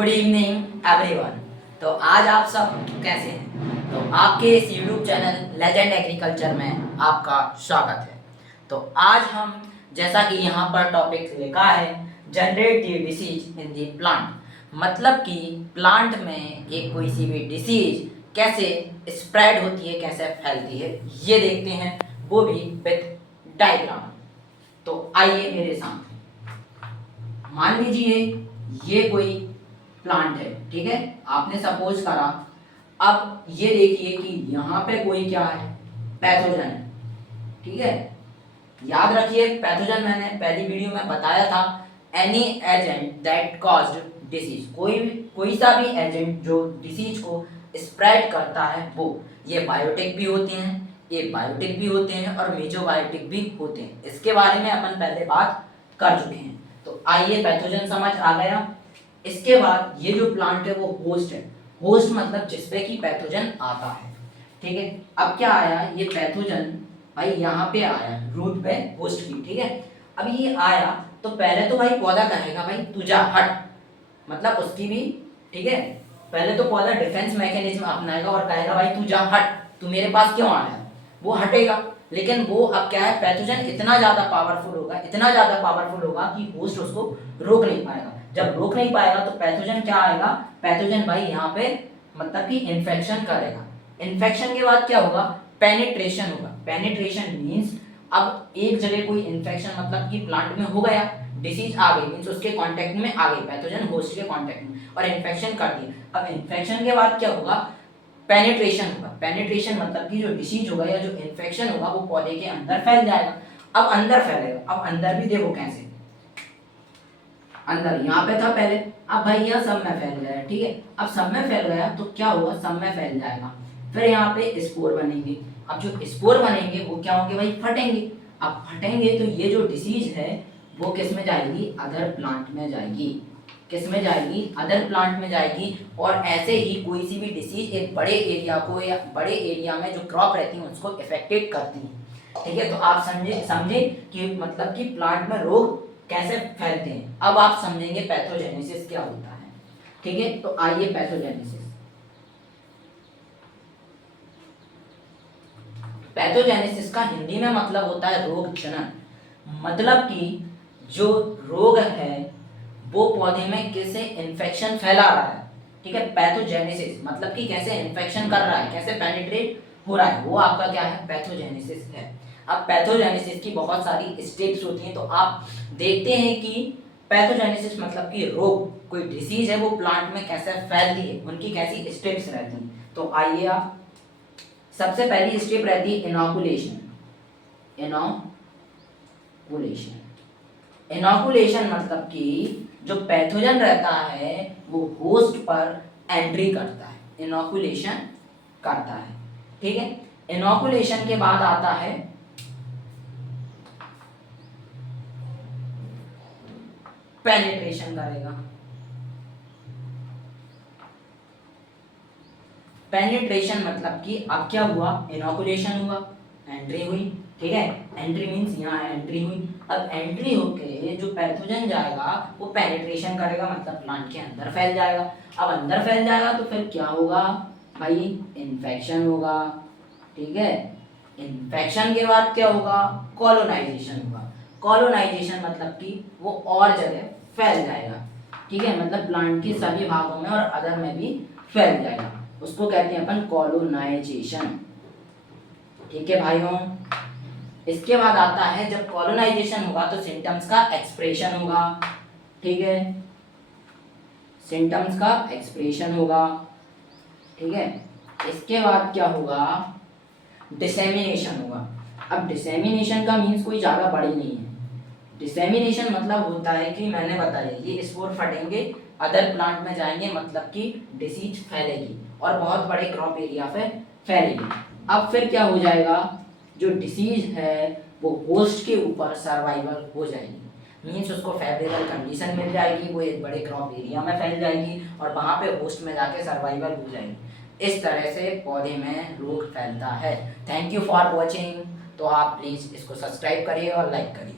Good evening everyone. तो आज आप सब कैसे हैं? तो आपके इस यूट्यूब चैनल लेजेंड एग्रीकल्चर में आपका स्वागत है। तो आज हम जैसा कि यहाँ पर टॉपिक लिखा है generate the disease in the plant, मतलब कि प्लांट में एक कोई सी भी डिसीज कैसे स्प्रेड होती है, कैसे फैलती है, ये देखते हैं, वो भी विथ डायग्राम। तो आइए मेरे साथ, मान लीजिए ये कोई प्लांट है, ठीक है, आपने सपोज करा। अब ये देखिए कि यहाँ पे कोई क्या है, पैथोजन है, ठीक है। याद रखिए पैथोजन मैंने पहली वीडियो में बताया था, any agent that caused disease, कोई सा भी एजेंट जो डिसीज को स्प्रेड करता है वो, ये बायोटिक भी होते हैं, ये बायोटिक भी होते हैं और मेजोबायोटिक भी होते हैं। इसके बारे में अपन पहले बात कर चुके हैं। तो आइए पैथोजन समझ आ गया। इसके बाद ये जो प्लांट है वो होस्ट है। होस्ट मतलब जिसपे कि पैथोजन आता है, ठीक है। अब क्या आया, ये पैथोजन भाई यहाँ पे आया रूट पे होस्ट की, ठीक है। अब ये आया तो पहले तो भाई पौधा कहेगा भाई तू जा हट, मतलब उसकी भी, ठीक है। पहले तो पौधा डिफेंस मैकेनिज्म अपनाएगा और कहेगा भाई तू जा हट, तू मेरे पास क्यों आया, वो हटेगा। लेकिन वो अब क्या है, पैथोजन इतना ज्यादा पावरफुल होगा, इतना ज्यादा पावरफुल होगा कि होस्ट उसको रोक नहीं पाएगा। जब रोक नहीं पाएगा तो पैथोजन क्या आएगा, पैथोजन भाई यहाँ पे मतलब कि इन्फेक्शन करेगा। इन्फेक्शन के बाद क्या होगा, पेनिट्रेशन होगा। पेनिट्रेशन मींस अब एक जगह कोई इन्फेक्शन मतलब कि प्लांट में हो गया, डिसीज आ गई, मींस उसके कांटेक्ट में आ गई, पैथोजन होस्ट के कांटेक्ट में और इन्फेक्शन कर दी। अब इन्फेक्शन के बाद क्या होगा, पेनिट्रेशन होगा। पेनिट्रेशन मतलब कि जो डिसीज होगा या जो इन्फेक्शन होगा वो पौधे के अंदर फैल जाएगा। अब अंदर फैलेगा, अब अंदर भी देखो कैसे, अंदर यहाँ पे था पहले, अब भाई यह सब में फैल गया, ठीक है। अब सब में फैल गया तो क्या होगा, सब में फैल जाएगा। फिर यहाँ पे स्पोर बनेंगे। अब जो स्पोर बनेंगे वो क्या होंगे भाई, फटेंगे। अब फटेंगे तो ये जो डिसीज है वो किस में जाएगी, अदर प्लांट में जाएगी। किस में जाएगी, अदर प्लांट में जाएगी। और ऐसे ही कोई सी भी डिसीज एक बड़े एरिया को या बड़े एरिया में जो क्रॉप रहती है उसको इफेक्टेड करती है, ठीक है। तो आप समझे कि मतलब कि प्लांट में रोग कैसे फैलते हैं। अब आप समझेंगे पैथोजेनेसिस क्या होता है, ठीक है। तो आइए पैथोजेनेसिस। पैथोजेनेसिस का हिंदी में मतलब होता है रोग जनन, मतलब कि जो रोग है वो पौधे में कैसे इन्फेक्शन फैला रहा है, ठीक है। पैथोजेनेसिस मतलब कि कैसे इन्फेक्शन कर रहा है, कैसे पेनिट्रेट हो रहा है, वो आपका क्या है, पैथोजेनेसिस है। अब पैथोजेनेसिस की बहुत सारी स्टेप्स होती हैं, तो आप देखते हैं कि पैथोजेनेसिस मतलब कि रोग, कोई डिसीज है वो प्लांट में कैसे फैलती है, उनकी कैसी स्टेप्स रहती हैं। तो आइए आप, सबसे पहली स्टेप रहती है इनॉकुलेशन। इनॉकुलेशन मतलब कि जो पैथोजन रहता है वो होस्ट पर एंट्री करता है, इनॉकुलेशन करता है, ठीक है। इनॉकुलेशन के बाद आता है पेनिट्रेशन करेगा। पेनिट्रेशन मतलब कि अब क्या हुआ, इनॉकुलेशन हुआ, एंट्री हुई, ठीक है। एंट्री मींस यहाँ एंट्री हुई। अब एंट्री होके जो पैथोजन जाएगा वो पेनिट्रेशन करेगा, मतलब प्लांट के अंदर फैल जाएगा। अब अंदर फैल जाएगा तो फिर क्या होगा भाई, इन्फेक्शन होगा, ठीक है। इन्फेक्शन के बाद क्या होगा, कॉलोनाइजेशन होगा। कॉलोनाइजेशन मतलब कि वो और जगह फैल जाएगा, ठीक है, मतलब प्लांट के सभी भागों में और अदर में भी फैल जाएगा, उसको कहते हैं अपन कॉलोनाइजेशन, ठीक है भाइयों। इसके बाद आता है जब कॉलोनाइजेशन होगा तो सिम्टम्स का एक्सप्रेशन होगा, ठीक है, सिम्टम्स का एक्सप्रेशन होगा, ठीक है। इसके बाद क्या होगा, डिसेमिनेशन होगा। अब डिसेमिनेशन का मीन्स कोई ज़्यादा बड़ी नहीं है। डिसेमिनेशन मतलब होता है कि मैंने बताया ये स्पोर फटेंगे, अदर प्लांट में जाएंगे, मतलब कि डिसीज फैलेगी और बहुत बड़े क्रॉप एरिया पे फैलेगी। अब फिर क्या हो जाएगा, जो डिसीज है वो होस्ट के ऊपर सर्वाइवल हो जाएगी, मीन्स उसको फेवरेबल कंडीशन मिल जाएगी, वो एक बड़े क्रॉप एरिया में फैल जाएगी और वहाँ पे होस्ट में जाके सर्वाइवल हो जाएगी। इस तरह से पौधे में रोग फैलता है। Thank you for watching. तो आप प्लीज़ इसको सब्सक्राइब करिए और लाइक करिए।